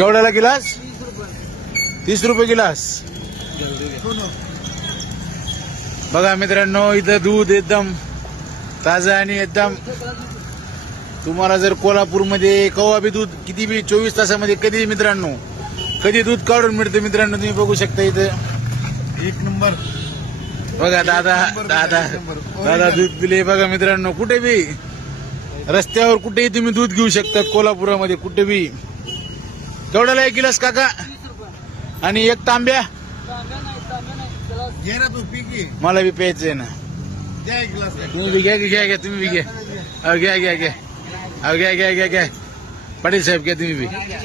केवढ्याला glass? 30 रुपये glass. बघा मित्रांनो, इथं दूध एकदम ताजं आणि एकदम तुम्हाला जर कोल्हापूरमध्ये कवा बी दूध किती बी 24 तासामध्ये कधी मित्रांनो कधी दूध काढून मिळतं मित्रांनो. तुम्ही बघू शकता इथं एक नंबर. बघा दादा दूध दिले बघा मित्रांनो. कुठे बी रस्त्यावर कुठेही तुम्ही दूध घेऊ शकतात कोल्हापुरामध्ये कुठे बी. केवढ्याला एक गिलास काका? आणि एक तांब्या? घे ना तू, पी की. मला बी प्यायचंय ना. घ्या एक ग्लास. तुम्ही बी घ्या तुम्ही बी घ्या. घ्या पाटील साहेब घ्या तुम्ही बी. घ्या.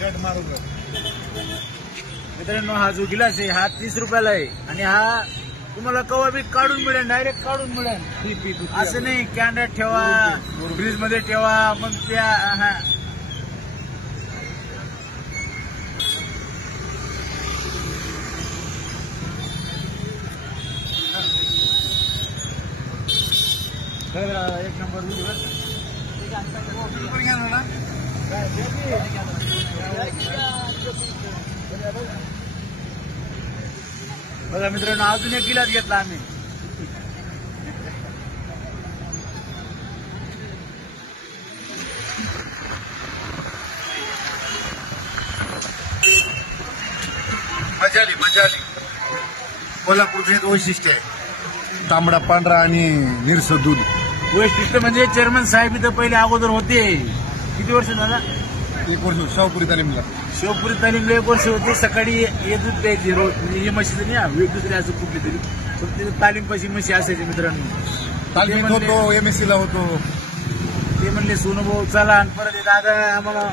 गट मारू. मित्रांनो, हा जो गिलास आहे हा 30 रुपयाला आहे. आणि हा तुम्हाला कवा बी काढून मिळेल, डायरेक्ट काढून मिळेल. असं नाही कॅन्डात ठेवा, फ्रीज मध्ये ठेवा मग त्या. हा एक नंबर दूध. बघा मित्रांनो, अजून एक गिलास घेतला आम्ही. मजा आली. कोल्हापूरचं एक वैशिष्ट्य आहे, तांबडा पांढरा आणि निरस दूध. वैशिष्ट्य म्हणजे चेअरमन साहेब इथं पहिले अगोदर होते. किती वर्ष झाला? 1 वर्ष शाहपुरी तालीमला. शिवपुरी तालीमला 1 वर्ष होते. सकाळी हे दूध द्यायची रोज. म्हणजे ही म्हशी नाही, वेगळी असं कुठली तरी फक्त तालीम पाशी म्हशी असायची मित्रांनो. तालीम होतो, MSC ला होतो. ते म्हणले सोनूभाऊ चला. आणि परत दादा आम्हाला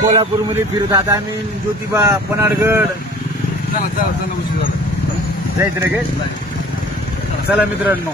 कोल्हापूरमध्ये फिरत. आता आम्ही ज्योतिबा, पन्हाळगड. चला उशीर झाला. जायचं रे काय? चला मित्रांनो.